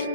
Hello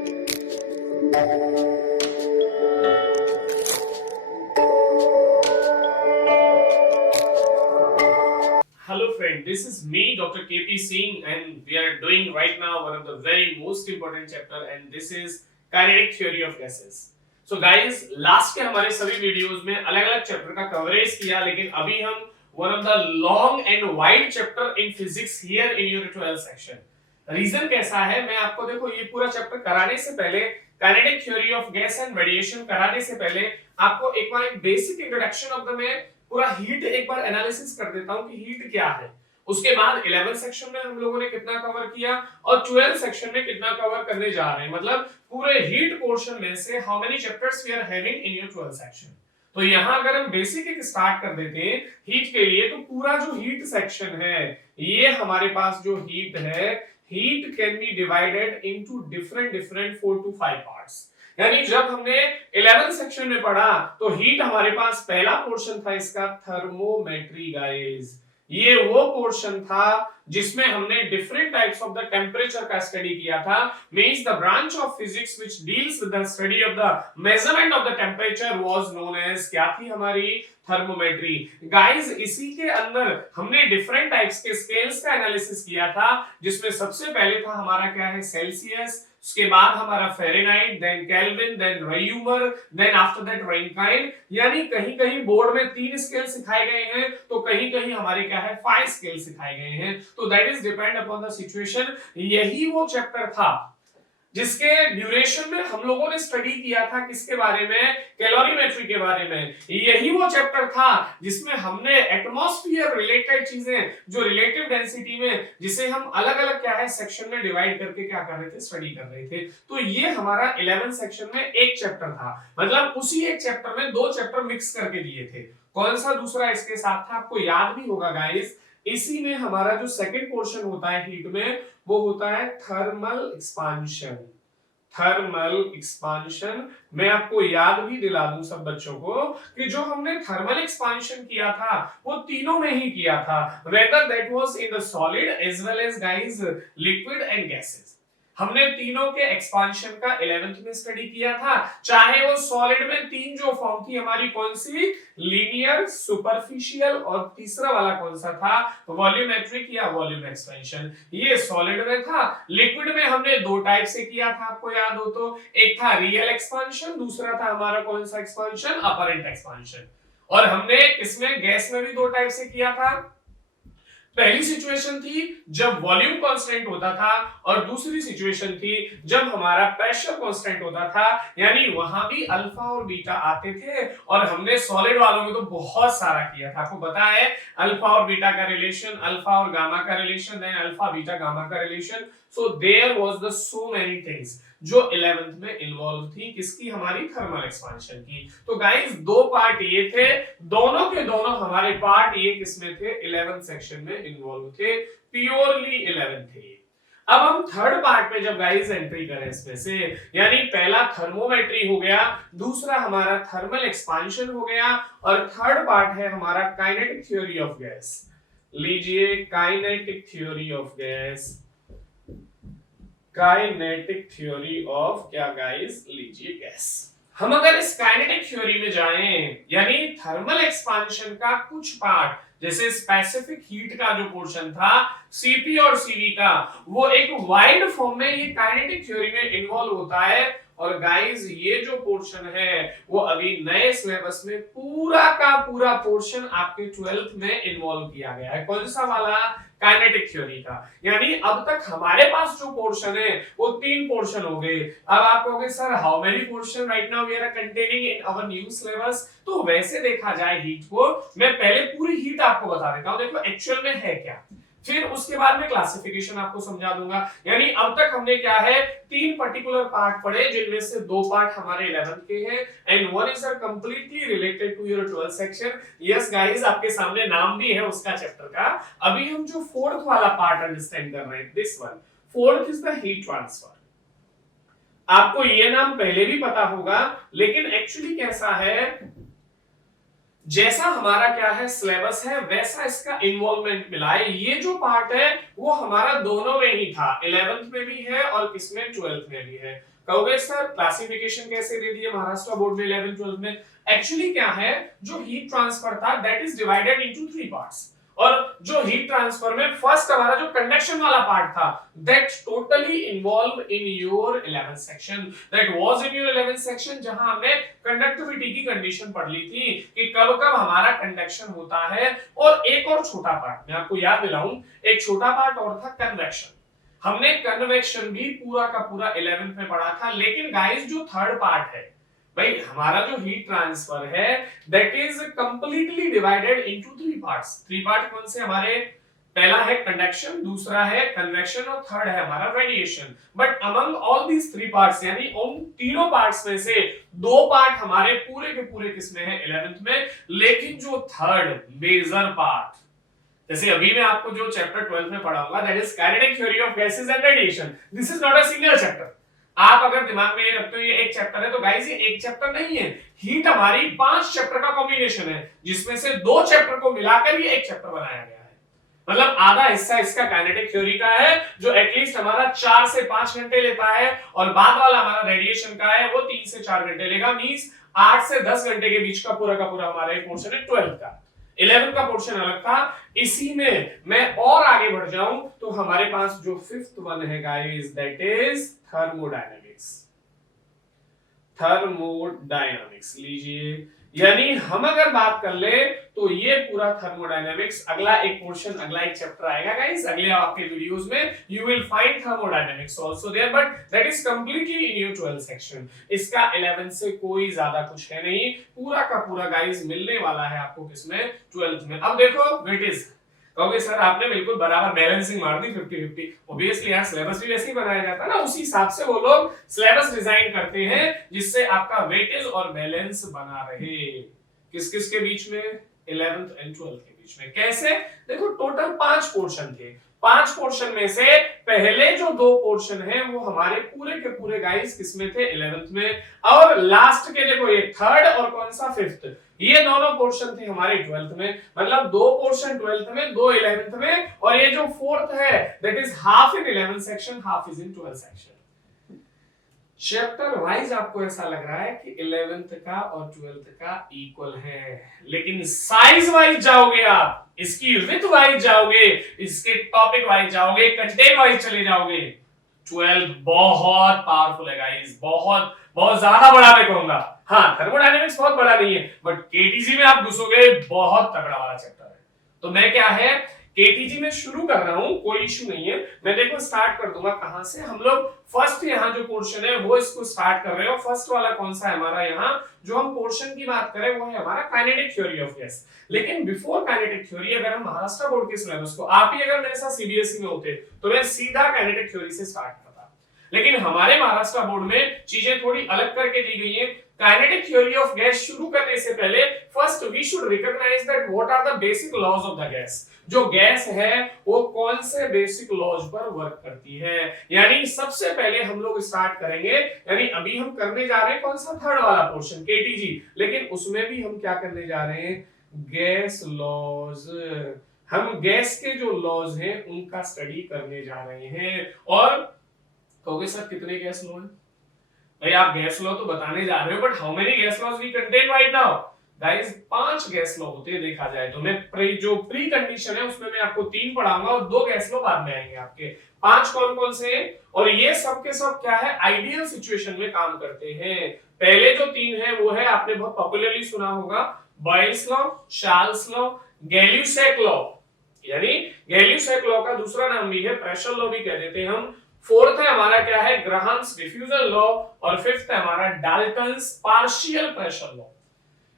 friend, this is me Dr. KP Singh and we are doing right now one of the very most important chapter and this is kinetic theory of gases. So guys, last के हमारे सभी videos में अलग-अलग chapter का coverage किया, लेकिन अभी हम one of the long and wide chapter in physics here in your 12th section. Reason कैसा है, मैं आपको देखो ये पूरा चैप्टर कराने से पहले kinetic theory of gas and radiation कराने से पहले आपको एक बार एक बेसिक इंट्रोडक्शन ऑफ द में पूरा हीट एक बार एनालिसिस कर देता हूं कि हीट क्या है। उसके बाद 11th सेक्शन में हम लोगों ने कितना कवर किया और 12th सेक्शन में कितना कवर करने जा रहे हैं, मतलब पूरे हीट पोर्शन में से how many chapters we are having in your 12th section. तो यहां अगर हम बेसिक एक स्टार्ट कर देते हैं हीट के लिए, तो पूरा जो हीट सेक्शन है, ये हमारे पास जो हीट है, heat can be divided into different 4 to 5 parts. यानी जब हमने 11th सेक्शन में पढ़ा तो हीट हमारे पास पहला पोर्शन था इसका थर्मोमेट्री गाइस। ये वो पोर्शन था जिसमें हमने different types of the temperature का स्टडी किया था। Means the branch of physics which deals with the study of the measurement of the temperature was known as, क्या थी हमारी, थर्मोमेट्री। गाइस इसी के अंदर हमने डिफरेंट टाइप्स के स्केल्स का एनालिसिस किया था, जिसमें सबसे पहले था हमारा क्या है, सेल्सियस, उसके बाद हमारा Fahrenheit, then Kelvin, then Reaumur, then after that Rankine. यानी कहीं-कहीं बोर्ड में 3 स्केल सिखाए गए हैं तो कहीं-कहीं हमारे क्या है 5 स्केल सिखाए गए हैं। तो that is depend upon the situation. यही वो चैप्टर था जिसके ड्यूरेशन में हम लोगों ने स्टडी किया था किसके बारे में, कैलोरीमेट्री के बारे में। यही वो चैप्टर था जिसमें हमने एटमॉस्फेयर रिलेटेड चीजें, जो रिलेटिव डेंसिटी में, जिसे हम अलग-अलग क्या है सेक्शन में डिवाइड करके क्या कर रहे थे, स्टडी कर रहे थे। तो ये हमारा 11th सेक्शन में एक चैप्टर था, मतलब उसी एक चैप्टर में 2 चैप्टर मिक्स करके दिए थे। कौन सा दूसरा इसके साथ था, आपको याद भी होगा गाइस, इसी में हमारा जो सेकंड पोर्शन होता है हीट में, वो होता है थर्मल एक्सपांशन। थर्मल एक्सपांशन मैं आपको याद भी दिला दूं सब बच्चों को कि जो हमने थर्मल एक्सपांशन किया था वो तीनों में ही किया था, whether that was in the solid as well as guys liquid and gases. हमने तीनों के एक्सपांशन का 11th में स्टडी किया था, चाहे वो सॉलिड में 3 जो फॉर्म थी हमारी, कौन सी, लीनियर, सुपरफिशियल, और तीसरा वाला कौन सा था, वॉल्यूमेट्रिक या वॉल्यूम एक्सपेंशन। ये सॉलिड में था। लिक्विड में हमने 2 टाइप से किया था, आपको याद हो तो, एक था रियल एक्सपेंशन, दूसरा था हमारा कौन सा एक्सपेंशन, अपरेंट एक्सपेंशन। और हमने इसमें गैस में भी 2 टाइप से किया था। पहली सिचुएशन थी जब वॉल्यूम कांस्टेंट होता था और दूसरी सिचुएशन थी जब हमारा प्रेशर कांस्टेंट होता था, यानी वहां भी अल्फा और बीटा आते थे। और हमने सॉलिड वालों में तो बहुत सारा किया था, आपको पता है अल्फा और बीटा का रिलेशन, अल्फा और गामा का relation, then alpha beta gamma का relation. So there was the so many things जो 11th में इन्वॉल्व थी, किसकी, हमारी थर्मल एक्सपेंशन की। तो गाइस 2 पार्ट ये थे, दोनों के दोनों हमारे पार्ट ये किसमें थे, 11th सेक्शन में इन्वॉल्व थे, प्योरली 11th थे। अब हम थर्ड पार्ट में जब गाइस एंट्री करें इसमें से, यानी पहला थर्मोमेट्री हो गया, दूसरा हमारा थर्मल एक्सपेंशन हो गया, और थर्ड पार्ट है हमारा काइनेटिक थ्योरी ऑफ गैस। लीजिए kinetic theory of gas, kinetic theory of क्या गाइस, लीजिए गैस। हम अगर इस काइनेटिक थ्योरी में जाएं, यानी थर्मल एक्सपेंशन का कुछ पार्ट, जैसे स्पेसिफिक हीट का जो पोर्शन था सीपी और सीवी का, वो एक वाइड फॉर्म में ये काइनेटिक थ्योरी में इन्वॉल्व होता है। और गाइस ये जो पोर्शन है वो अभी नए सिलेबस में पूरा का पूरा पोर्शन आपके 12th में इन्वॉल्व किया गया है। कौन सा वाला, काइनेटिक थ्योरी का। यानी अब तक हमारे पास जो पोर्शन है वो 3 पोर्शन हो गए। अब आप कहोगे sir how many portion right now we are containing in our new syllabus. तो वैसे देखा जाए हीट को, मैं पहले पूरी हीट आपको बता देता हूं, देखो एक्चुअल में है क्या, फिर उसके बाद में क्लासिफिकेशन आपको समझा दूंगा। यानी अब तक हमने क्या है 3 पर्टिकुलर पार्ट पढ़े, जिनमें से 2 पार्ट हमारे 11th के हैं and one is completely related to your 12th section. Yes guys, आपके सामने नाम भी है उसका चैप्टर का। अभी हम जो 4th वाला पार्ट अंडरस्टैंड कर रहे हैं, this one 4th is the heat transfer. आपको ये नाम पहले भी पता होगा, लेकिन एक्चुअली कैसा है, जैसा हमारा क्या है सिलेबस है वैसा इसका इन्वॉल्वमेंट मिला है। ये जो पार्ट है वो हमारा दोनों में ही था, 11th में भी है और किसमें 12th में भी है। कहोगे सर क्लासिफिकेशन कैसे दे दिए महाराष्ट्र बोर्ड में 11th 12th में? एक्चुअली क्या है, जो हीट ट्रांसफर था that is divided into 3 parts, और जो हीट ट्रांसफर में फर्स्ट हमारा जो कंडक्शन वाला पार्ट था that totally involve in your 11th section, that was in your 11th section, जहां हमने कंडक्टिविटी की कंडीशन पढ़ ली थी कि कब कब हमारा कंडक्शन होता है। और एक और छोटा पार्ट मैं आपको याद दिलाऊं, एक छोटा पार्ट और था कन्वेक्शन। हमने कन्वेक्शन भी पूरा का पूरा 11th में पढ़ा था। लेकिन गाइस जो थर्ड पार्ट है भाई, हमारा जो हीट ट्रांसफर है that is completely divided into 3 parts. 3 part कौन से हमारे? पहला है कंडक्शन, दूसरा है कन्वेक्शन और थर्ड है हमारा radiation. But among all these 3 parts, यानी उन तीनों पार्ट्स में से 2 पार्ट हमारे पूरे के पूरे किसमें है? 11th में। लेकिन जो थर्ड मेजर पार्ट, जैसे अभी मैं आपको जो चैप्टर 12 में पढ़ाऊंगा that is kinetic theory of gases and radiation, this is not a single chapter. आप अगर दिमाग में ये रखते हो ये एक चैप्टर है, तो गाइस ये एक चैप्टर नहीं है, हीट हमारी 5 चैप्टर का कॉम्बिनेशन है, जिसमें से 2 चैप्टर को मिलाकर ये एक चैप्टर बनाया गया है। मतलब आधा हिस्सा इसका काइनेटिक थ्योरी का है जो एटलीस्ट हमारा 4 से 5 घंटे लेता है, और बाद वाला हमारा रेडिएशन का है वो 3 से 4 घंटे लेगा। मींस 8 से 10 घंटे के बीच का पूरा हमारा एक पोर्शन है 12 का। 11 का पोर्शन अलग था। इसी में मैं और आगे बढ़ जाऊं तो हमारे पास जो 5th वन है guys that is thermodynamics. Thermodynamics लीजिए, यानी हम अगर बात कर ले तो ये पूरा थर्मोडायनामिक्स अगला एक पोर्शन, अगला एक चैप्टर आएगा गाइस अगले आपके वीडियोस में। You will find thermodynamics also there, but that is completely in your 12th section. इसका 11th से कोई ज्यादा कुछ है नहीं, पूरा का पूरा गाइस मिलने वाला है आपको किसमें? 12th में। अब देखो वेट इज, कहोगे सर आपने बिल्कुल बराबर बैलेंसिंग मार दी 50-50। ऑब्वियसली यार सिलेबस भी वैसे ही बनाया जाता है ना, उसी हिसाब से वो लोग सिलेबस डिजाइन करते हैं जिससे आपका वेटेज और बैलेंस बना रहे। किस किस के बीच में? 11th एंड 12th के बीच में। कैसे? देखो टोटल 5 पोर्शन थे, 5 पोर्शन में से पहले जो 2 पोर्शन हैं वो हमारे पूरे के पूरे गाइस किसमें थे? 11th में। और लास्ट के देखो ये थर्ड और कौन सा? 5th, ये दोनों पोर्शन थे हमारे 12th में। मतलब 2 पोर्शन 12th में, 2 11th में, और ये जो 4th है that is half in 11th section, half is in 12th section. Chapter wise आपको ऐसा लग रहा है कि 11th का और 12th का इक्वल है, लेकिन साइज वाइज जाओगे आप, इसकी विड्थ वाइज जाओगे, इसके टॉपिक वाइज जाओगे, कंटेंट वाइज चले जाओगे, 12 बहुत पावरफुल है गाइस, बहुत बहुत ज्यादा बड़ा मैं कहूंगा। हाँ थर्मोडायनेमिक्स बहुत बड़ा नहीं है, बट केटीजी में आप घुसोगे बहुत तगड़ा वाला चैप्टर है। तो मैं क्या है केटीजी में शुरू कर रहा हूं, कोई इशू नहीं है। मैं देखो स्टार्ट कर दूंगा कहां से। हम लोग फर्स्ट यहाँ जो पोर्शन है वो इसको स्टार्ट कर रहे हो। फर्स्ट वाला कौन सा है हमारा? यहाँ जो हम पोर्शन की बात करें वो है हमारा काइनेटिक थ्योरी ऑफ गैस। लेकिन बिफोर काइनेटिक थ्योरी, अगर हम महाराष्ट्र बोर्ड के सिलेबस को, आप ही अगर मेरे साथ सीबीएसई में होते तो मैं सीधा काइनेटिक थ्योरी से स्टार्ट करता, लेकिन हमारे महाराष्ट्र बोर्ड में चीजें थोड़ी अलग करके दी गई हैं। काइनेटिक थ्योरी ऑफ गैस शुरू करने से पहले first we should recognise that what are the basic laws of the gas. जो गैस है वो कौन से बेसिक लॉज पर वर्क करती है। यानी सबसे पहले हम लोग स्टार्ट करेंगे, यानी अभी हम करने जा रहे हैं कौन सा? थर्ड वाला पोर्शन केटीजी, लेकिन उसमें भी हम क्या करने जा रहे हैं? Gas laws. हम गैस के जो लॉज हैं उनका स्टडी करने जा रहे हैं। और कहोगे सर कितने गैस लॉ हैं? भाई आप गैस लॉ तो बताने जा रहे हो, but how many gas laws we contain right now? Guys 5 gas law होते हैं देखा जाए तो। मैं जो प्री कंडीशन है उसमें मैं आपको 3 पढ़ाऊंगा और 2 गैस लॉ बाद में आएंगे आपके। 5 कौन कौन से हैं? और ये सब के सब क्या है? आइडियल सिचुएशन में काम करते हैं। पहले जो 3 है वो है, आपने बहुत पॉपुलरली सुना होगा, Boyle's law, Charles law, Gay Lussac law. यानी गैल्यूसेक लॉ का दूसरा नाम भी है प्रेशर लॉ भी कह देते हैं हम। 4th है हमारा क्या है? Graham's diffusion law. और 5th है हमारा डाल्टन्स पार्शियल प्रेशर लॉ।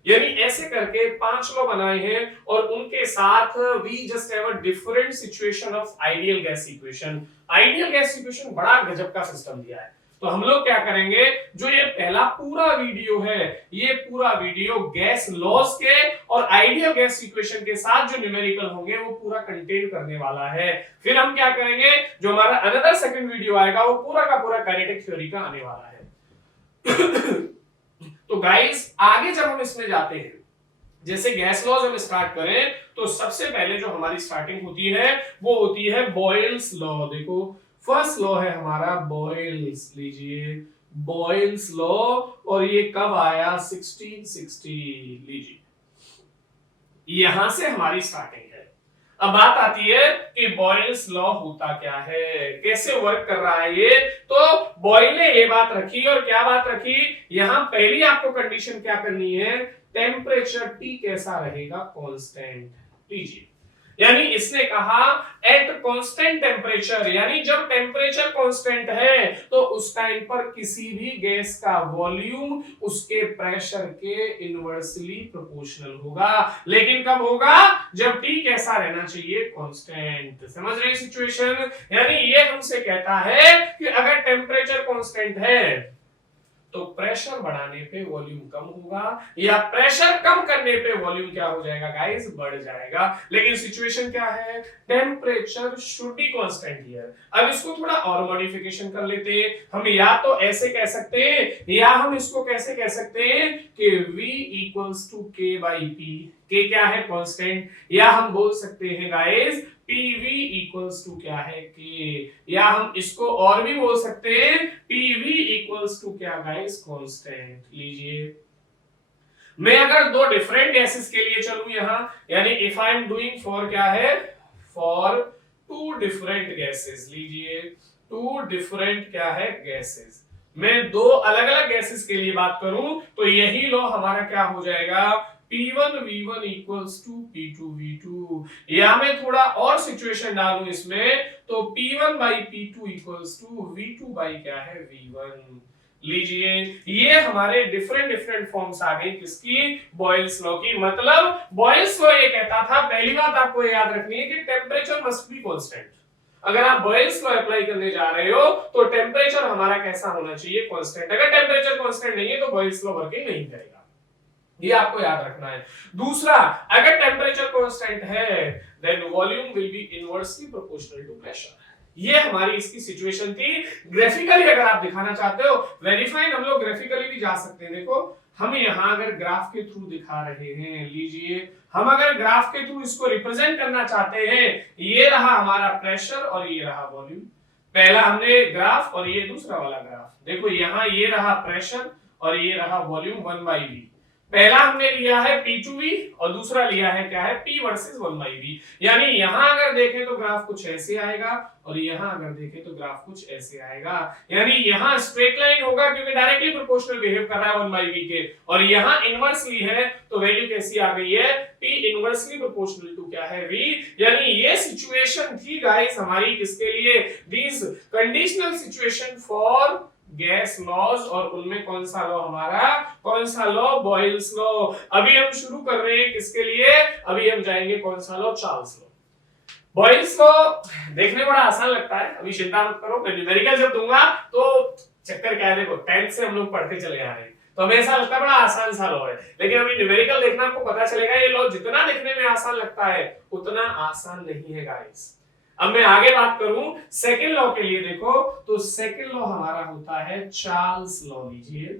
यानी ऐसे करके 5 लॉ बनाए हैं, और उनके साथ we just have a different situation of ideal gas equation. Ideal gas equation बड़ा गजब का सिस्टम दिया है। तो हम लोग क्या करेंगे, जो ये पहला पूरा वीडियो है, ये पूरा वीडियो गैस लॉज के और आइडियल गैस इक्वेशन के साथ जो न्यूमेरिकल होंगे वो पूरा कंटेन करने वाला है। फिर हम क्या करेंगे, जो हमारा अनदर सेकंड वीडियो आएगा वो पूरा का पूरा काइनेटिक थ्योरी का आने वाला है। तो गाइस आगे जब हम इसमें जाते हैं, जैसे गैस लॉज हम स्टार्ट करें तो सबसे पहले जो हमारी स्टार्टिंग होती है वो होती है बॉयल्स लॉ। देखो फर्स्ट लॉ है हमारा बॉयल्स, लीजिए बॉयल्स लॉ, और ये कब आया 1660, लीजिए यहां से हमारी स्टार्टिंग है। अब बात आती है कि बॉयल्स लॉ होता क्या है, कैसे वर्क कर रहा है ये। तो बॉयल ने ये बात रखी, और क्या बात रखी, यहां पहली आपको कंडीशन क्या करनी है, टेम्परेचर टी कैसा रहेगा, कांस्टेंट। लीजिए यानी इसने कहा एट कांस्टेंट टेम्परेचर, यानी जब टेम्परेचर कांस्टेंट है तो उस टाइम पर किसी भी गैस का वॉल्यूम उसके प्रेशर के इनवर्सली प्रोपोर्शनल होगा। लेकिन कब होगा, जब टी कैसा रहना चाहिए, कांस्टेंट। समझ रहे सिचुएशन, यानी ये हमसे कहता है कि अगर टेम्परेचर कांस्टेंट है तो प्रेशर बढ़ाने पे वॉल्यूम कम होगा, या प्रेशर कम करने पे वॉल्यूम क्या हो जाएगा गाइस, बढ़ जाएगा। लेकिन सिचुएशन क्या है, temperature should be constant here. अब इसको थोड़ा और मॉडिफिकेशन कर लेते हैं, हम या तो ऐसे कह सकते हैं, या हम इसको कैसे कह सकते हैं कि V equals to K by P। K क्या है, कांस्टेंट, या हम बोल सकते हैं गाइस PV इक्वल्स टू क्या है, K, या हम इसको और भी बोल सकते हैं PV इक्वल्स टू क्या गाइस, कांस्टेंट। लीजिए मैं अगर दो डिफरेंट गैसेस के लिए चलूं यहां, यानी if I am doing for क्या है, फॉर टू डिफरेंट गैसेस, लीजिए टू डिफरेंट क्या है, गैसेस, मैं दो अलग अलग गैसेस के लिए बात करूं तो यही लॉ हमारा क्या हो जाएगा, P1 V1 equals to P2 V2, या मैं थोड़ा और सिचुएशन डालूं इसमें तो P1 by P2 equals to V2 by क्या है, V1। लीजिए ये हमारे डिफरेंट डिफरेंट फॉर्म्स आ गई किसकी, बॉयल्स लॉ की। मतलब बॉयल्स लॉ ये कहता था, पहली बात आपको याद रखनी है कि टेम्परेचर मस्ट बी कांस्टेंट। अगर आप बॉयल्स लॉ अप्लाई करने जा रहे हो तो टेम्परेचर हमारा कैसा होना चाहिए, कांस्टेंट। अगर टेम्परेचर कांस्टेंट नहीं है तो बॉयल्स लॉ वर्किंग नहीं करेगा, ये आपको याद रखना है। दूसरा, अगर टेम्परेचर कांस्टेंट है then volume will be inversely proportional to pressure. ये हमारी इसकी सिचुएशन थी। ग्राफिकली अगर आप दिखाना चाहते हो, वेरीफाइन हम लोग ग्राफिकली भी जा सकते हैं। देखो हम यहां अगर ग्राफ के थ्रू दिखा रहे हैं, लीजिए हम अगर ग्राफ के थ्रू इसको रिप्रेजेंट करना चाहते हैं, ये रहा हमारा प्रेशर और ये रहा वॉल्यूम। पहला हमने ग्राफ और ये दूसरा वाला ग्राफ, देखो यहां ये रहा प्रेशर और ये रहा वॉल्यूम 1/V। पहला हमने लिया है P2V और दूसरा लिया है क्या है, P वर्सेस 1/V। यानी यहां अगर देखें तो ग्राफ कुछ ऐसे आएगा और यहां अगर देखें तो ग्राफ कुछ ऐसे आएगा। यानी यहां स्ट्रेट लाइन होगा क्योंकि डायरेक्टली प्रोपोर्शनल बिहेव कर रहा है 1/V के, और यहां इनवर्सली है तो वैल्यू कैसी आ गई है, P इनवर्सली प्रोपोर्शनल टू क्या है, V। यानी ये सिचुएशन थी गाइस हमारी किसके लिए, this conditional situation for gas laws, और उनमें कौन सा लॉ हमारा, कौन सा लॉ, बॉयल्स लॉ। अभी हम शुरू कर रहे हैं किसके लिए, अभी हम जाएंगे कौन सा law, Charles law. Boyle's law देखने बड़ा आसान लगता है, अभी चिंता मत करो, मैं न्यूमेरिकल जब दूंगा तो चक्कर क्या है, देखो 10th से हम लोग पढ़ते चले आ रहे हैं तो हमें ऐसा लगता है बड़ा आसान सा लॉ है, लेकिन अभी न्यूमेरिकल देखना आपको पता चलेगा ये लॉ जितना देखने में आसान लगता है उतना आसान नहीं है गाइस। अब मैं आगे बात करूं सेकंड लॉ के लिए, देखो तो सेकंड लॉ हमारा होता है चार्ल्स लॉ। लीजिए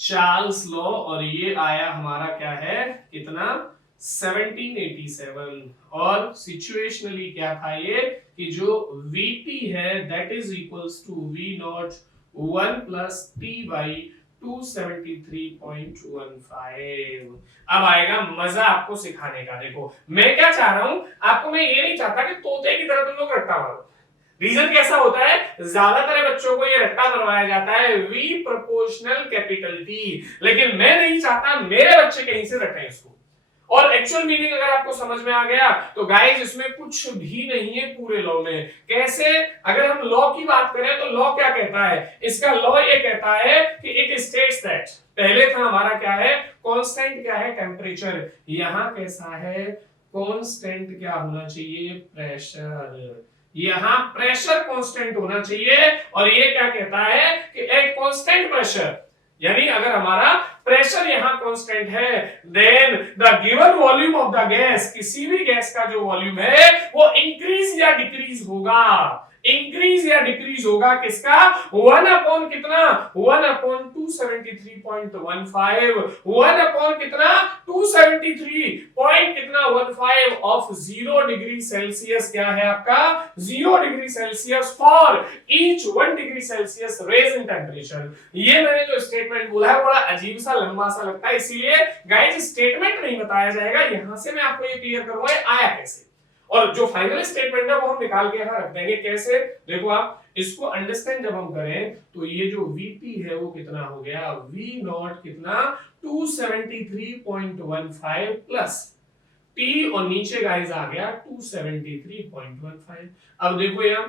चार्ल्स लॉ, और ये आया हमारा क्या है, कितना, 1787। और सिचुएशनली क्या था ये कि जो Vp है that is equals to V not 1 plus T by 273.15। अब आएगा मजा आपको सिखाने का। देखो मैं क्या चाह रहा हूं आपको, मैं ये नहीं चाहता कि तोते की तरह तुम लोग रट्टा मारो। रीजन कैसा होता है, ज्यादातर बच्चों को ये रट्टा मरवाया जाता है V प्रोपोर्शनल कैपिटल T, लेकिन मैं नहीं चाहता मेरे बच्चे कहीं से रटें इसको। और एक्चुअल मीनिंग अगर आपको समझ में आ गया तो गाइस इसमें कुछ भी नहीं है पूरे लॉ में। कैसे, अगर हम लॉ की बात करें तो लॉ क्या कहता है, इसका लॉ ये कहता है कि इट स्टेट्स दैट, पहले था हमारा क्या है, कांस्टेंट क्या है, टेम्परेचर। यहां कैसा है, कांस्टेंट क्या होना चाहिए, प्रेशर। यहां प्रेशर कांस्टेंट होना चाहिए, और ये क्या कहता है कि एट कांस्टेंट प्रेशर, यानी अगर हमारा प्रेशर यहां कांस्टेंट है then the given volume of the gas, किसी भी गैस का जो वॉल्यूम है वो इंक्रीज या डिक्रीज होगा। इंक्रीज या डिक्रीज होगा किसका 1 अपॉन कितना 1 अपॉन 273.15 1 अपॉन कितना 273 पॉइंट कितना 15 ऑफ 0 डिग्री सेल्सियस क्या है आपका 0 degree Celsius for each 1 degree Celsius raise in temperature. ये मैंने जो स्टेटमेंट बोला है बड़ा अजीब सा लंबा सा लगता है, इसीलिए गाइस स्टेटमेंट नहीं बताया जाएगा, यहां से मैं आपको ये क्लियर करूंगा आया कैसे, और जो फाइनल स्टेटमेंट है वो हम निकाल के यहां रख देंगे कैसे। देखो आप इसको अंडरस्टैंड जब हम करें तो ये जो Vp है वो कितना हो गया V नॉट कितना 273.15 प्लस T और नीचे गाइस आ गया 273.15। अब देखो यहां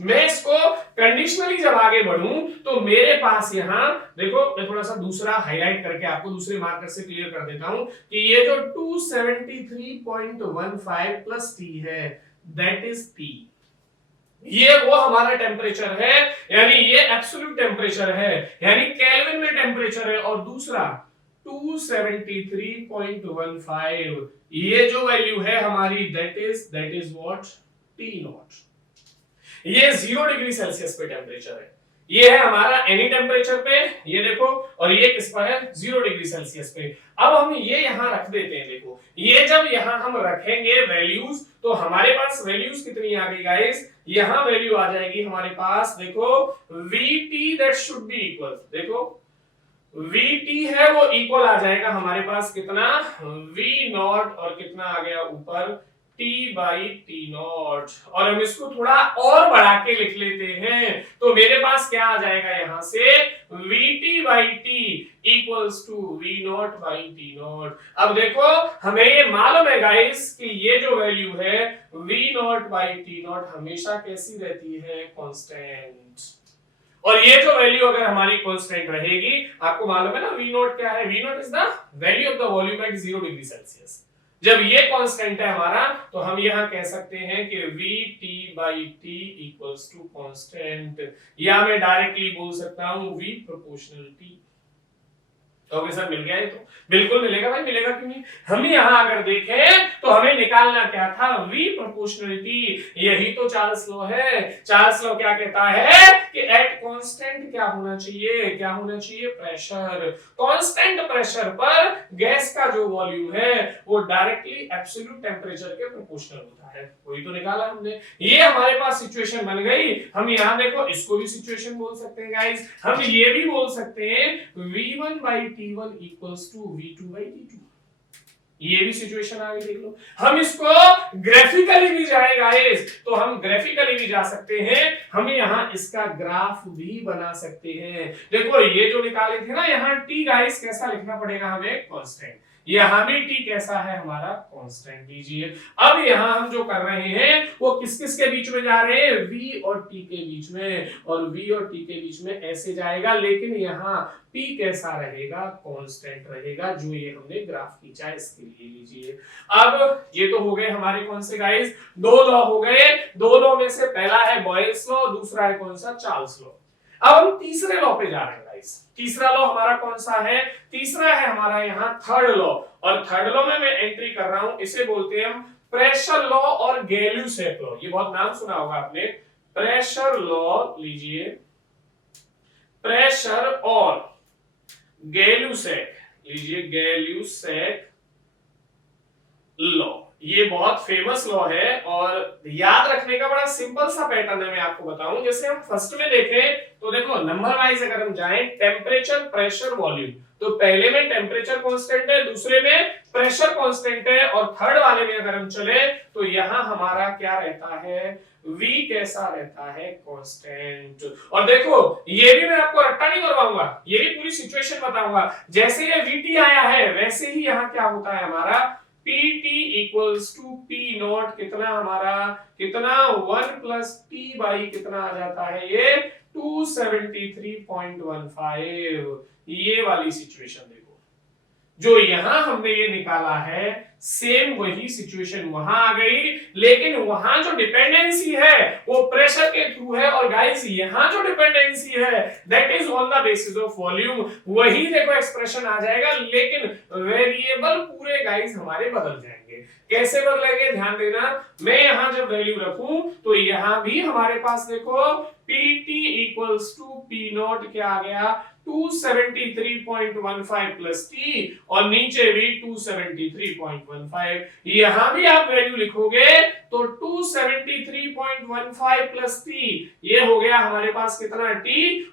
मैं इसको कंडीशनली जब आगे बढ़ूं तो मेरे पास यहां देखो मैं थोड़ा सा दूसरा हाईलाइट करके आपको दूसरे मार्कर से क्लियर कर देता हूं कि ये जो 273.15 प्लस टी है दैट इज टी, ये वो हमारा टेम्परेचर है, यानी ये एब्सोल्यूट टेम्परेचर है, यानी केल्विन में टेम्परेचर है, और दूसरा 273.15 ये जो वैल्यू है हमारी that is what T not, ये 0 डिग्री सेल्सियस पे टेम्परेचर है, ये है हमारा एनी टेम्परेचर पे, ये देखो, और ये किस पर है 0 डिग्री सेल्सियस पे। अब हम ये यहां रख देते हैं, देखो ये जब यहां हम रखेंगे वैल्यूज तो हमारे पास वैल्यूज कितनी आ गई गाइस, यहां वैल्यू आ जाएगी हमारे पास, देखो Vt that should be equal, देखो Vt है वो इक्वल आ जाएगा हमारे पास कितना V नॉट और कितना आ गया ऊपर T बाई टी नॉट, और हम इसको थोड़ा और बढ़ा के लिख लेते हैं तो मेरे पास क्या आ जाएगा यहां से Vt by T equals to V not by T not. अब देखो हमें ये मालूम है गाइस कि ये जो वैल्यू है V not by T not हमेशा कैसी रहती है कांस्टेंट, और ये जो वैल्यू अगर हमारी कांस्टेंट रहेगी, आपको मालूम है ना V नॉट क्या है, V not is the value of the volume at 0 degree Celsius. जब ये कांस्टेंट है हमारा तो हम यहां कह सकते हैं कि Vt by T equals to constant, या मैं डायरेक्टली बोल सकता हूं V proportional T। Okay sir मिल गया, ये तो बिल्कुल मिलेगा भाई, मिलेगा क्यों नहीं। हम यहां अगर देखें तो हमें निकालना क्या था V प्रोपोर्शनलिटी, यही तो चार्ल्स लॉ है। चार्ल्स लॉ क्या कहता है कि एट कांस्टेंट क्या होना चाहिए, क्या होना चाहिए प्रेशर, कांस्टेंट प्रेशर पर गैस का जो वॉल्यूम है वो डायरेक्टली एब्सोल्यूट टेम्परेचर के प्रोपोर्शनल होता है, वही तो निकाला हमने। ये हमारे पास सिचुएशन बन गई। हम यहां देखो इसको भी सिचुएशन बोल सकते हैं गाइस, हम ये भी बोल सकते हैं V1 by T1 equals to V2 by T2, ये भी सिचुएशन आ गई देख लो। हम इसको ग्राफिकली भी जाए गाइस तो हम ग्राफिकली भी जा सकते हैं, हम यहां इसका ग्राफ भी बना सकते हैं। देखो ये जो निकाले थे ना यहां T गाइस कैसा लिखना पड़ेगा हमें कांस्टेंट, यहां भी T कैसा है हमारा कांस्टेंट लीजिए। अब यहां हम जो कर रहे हैं वो किस किस के बीच में जा रहे हैं, V और T के बीच में, और V और T के बीच में ऐसे जाएगा, लेकिन यहां P कैसा रहेगा कांस्टेंट रहेगा, जो ये हमने ग्राफ खींचा है इसके लिए लीजिए। अब ये तो हो गए हमारे कौन से गाइस, दो लॉ हो गए, दो लॉ में से पहला है बॉयल्स लॉ, दूसरा है कौन सा चार्ल्स लॉ। अब हम तीसरे लॉ पे जा रहे हैं गाइस। तीसरा लॉ हमारा कौन सा है, तीसरा है हमारा यहाँ थर्ड लॉ, और थर्ड लॉ में मैं एंट्री कर रहा हूं, इसे बोलते हैं हम प्रेशर लॉ और गैल्यूसेक लॉ। ये बहुत नाम सुना होगा आपने, प्रेशर लॉ लीजिए, प्रेशर और गैल्यूसेक लीजिए, गैल्यूसेक लॉ, ये बहुत फेमस लॉ है और याद रखने का बड़ा सिंपल सा पैटर्न है। मैं आपको बताऊं, जैसे हम फर्स्ट में देखें तो देखो नंबर वाइज अगर हम जाएं, टेम्परेचर प्रेशर वॉल्यूम, तो पहले में टेम्परेचर कांस्टेंट है, दूसरे में प्रेशर कांस्टेंट है, और थर्ड वाले में अगर हम चले तो यहां हमारा क्या रहता है, V कैसा रहता है कांस्टेंट। और देखो ये भी मैं आपको रट्टा नहीं करवाऊंगा, ये भी पूरी सिचुएशन बताऊंगा। जैसे ये Vt आया है वैसे ही यहाँ क्या होता है हमारा Pt equals to P not, कितना हमारा कितना 1 प्लस T बाई कितना आ जाता है ये 273.15। ये वाली सिचुएशन देखो, जो यहां हमने ये निकाला है सेम वही सिचुएशन वहां आ गई, लेकिन वहां जो डिपेंडेंसी है वो प्रेशर के थ्रू है, और गाइस यहां जो डिपेंडेंसी है that is on the basis of volume. वही देखो एक्सप्रेशन आ जाएगा, लेकिन वेरिएबल पूरे गाइस हमारे बदल जाएंगे। कैसे बदलेंगे ध्यान देना, मैं यहां जब वैल्यू रखूं तो यहां भी हमारे पास देखो Pt equals to P not क्या आ गया 273.15 प्लस T, और नीचे भी 273.15। यहां भी आप वैल्यू लिखोगे तो 273.15 प्लस T, ये हो गया हमारे पास कितना T,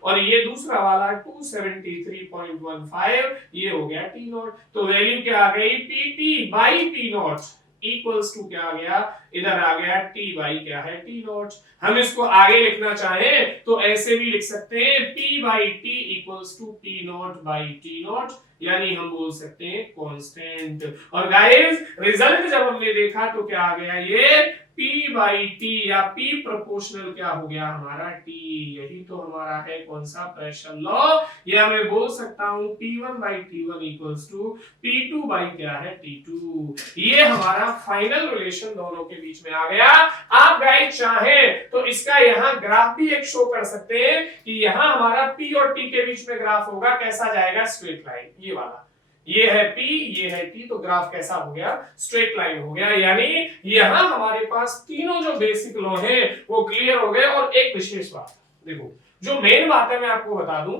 और ये दूसरा वाला 273.15 ये हो गया T नॉट। तो वैल्यू क्या आ गई Pt by P not equals to क्या आ गया, इधर आ गया T बाई क्या है T नॉट। हम इसको आगे लिखना चाहें तो ऐसे भी लिख सकते हैं P by T equals to P not by T not, यानी हम बोल सकते हैं कांस्टेंट। और गाइस रिजल्ट जब हमने देखा तो क्या आ गया, ये P बाई T या P प्रोपोर्शनल क्या हो गया हमारा T। यही तो हमारा है कौन सा प्रेशर लॉ। या मैं बोल सकता हूं P1 by T1 equals to P2 by क्या है T2। ये हमारा फाइनल रिलेशन दोनों के बीच में आ गया। आप गाइस चाहे तो इसका यहाँ ग्राफ भी एक शो कर सकते हैं कि यहाँ हमारा P और T के बीच में ग्राफ होगा, कैसा जाएगा स्ट्रेट लाइन, ये वाला, ये है P ये है T, तो ग्राफ कैसा हो गया स्ट्रेट लाइन हो गया। यानी यहाँ हमारे पास तीनों जो बेसिक लॉ है वो क्लियर हो गए। और एक विशेष बात देखो, जो मेन बात है मैं आपको बता दूं,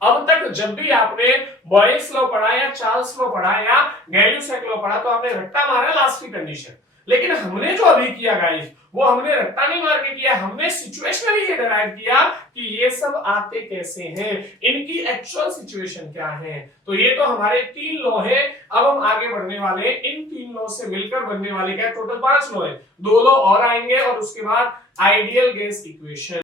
अब तक जब भी आपने बॉयल्स लॉ पढ़ा या चार्ल्स लॉ पढ़ा या गैल्यूसेक लॉ पढ़ा तो आपने रट्टा मारा लास्ट की कंडीशन, लेकिन हमने जो अभी किया गाइस वो हमने रट्टा नहीं मार के किया, हमने सिचुएशनली ये डिराइव किया कि ये सब आते कैसे हैं, इनकी एक्चुअल सिचुएशन क्या है। तो ये तो हमारे 3 लॉ है। अब हम आगे बढ़ने वाले हैं, इन 3 लॉ से मिलकर बनने वाले क्या टोटल 5 लॉ है, 2 लॉ और आएंगे और उसके बाद आइडियल गैस इक्वेशन।